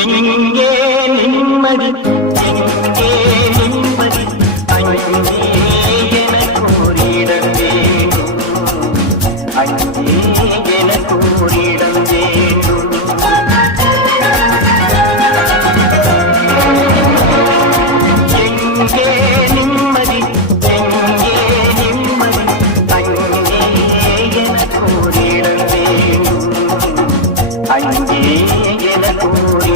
எங்கே நிம்மதி எங்கே நிம்மதி அங்கே எனக்கு ஒரு இடம் வேண்டும் அங்கே எனக்கு ஒரு இடம் வேண்டும் எங்கே நிம்மதி எங்கே நிம்மதி அங்கே எனக்கு ஒரு இடம் வேண்டும் அங்கே எனக்கு ஒரு